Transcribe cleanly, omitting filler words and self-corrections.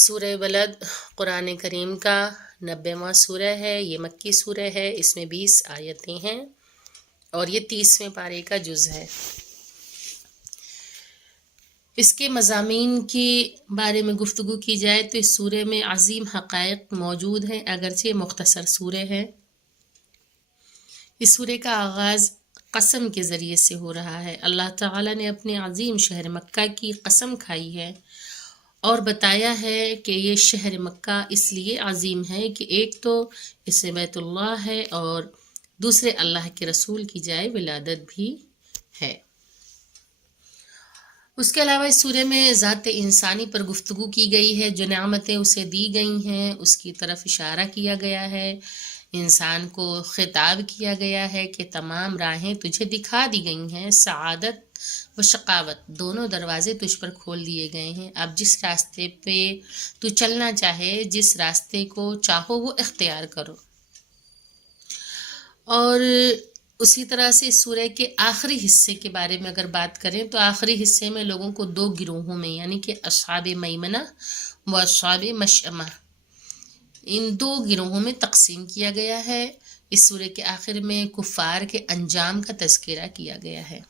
سورہ بلد قرآن کریم کا 90واں سورہ ہے۔ یہ مکی سورہ ہے، اس میں 20 آیتیں ہیں اور یہ 30ویں پارے کا جز ہے۔ اس کے مضامین کے بارے میں گفتگو کی جائے تو اس سورہ میں عظیم حقائق موجود ہیں، اگرچہ یہ مختصر سورہ ہے۔ اس سورہ کا آغاز قسم کے ذریعے سے ہو رہا ہے۔ اللہ تعالیٰ نے اپنے عظیم شہر مکہ کی قسم کھائی ہے اور بتایا ہے کہ یہ شہر مکہ اس لیے عظیم ہے کہ ایک تو اس میں بیت اللہ ہے اور دوسرے اللہ کے رسول کی جائے ولادت بھی ہے۔ اس کے علاوہ اس سورہ میں ذات انسانی پر گفتگو کی گئی ہے، جو نعمتیں اسے دی گئی ہیں اس کی طرف اشارہ کیا گیا ہے۔ انسان کو خطاب کیا گیا ہے کہ تمام راہیں تجھے دکھا دی گئی ہیں، سعادت و شقاوت دونوں دروازے تجھ پر کھول دیے گئے ہیں۔ اب جس راستے پہ تو چلنا چاہے، جس راستے کو چاہو وہ اختیار کرو۔ اور اسی طرح سے اس سورہ کے آخری حصے کے بارے میں اگر بات کریں تو آخری حصے میں لوگوں کو 2 گروہوں میں یعنی کہ اصحاب میمنہ و اصحاب مشأمہ، ان 2 گروہوں میں تقسیم کیا گیا ہے۔ اس سورہ کے آخر میں کفار کے انجام کا تذکرہ کیا گیا ہے۔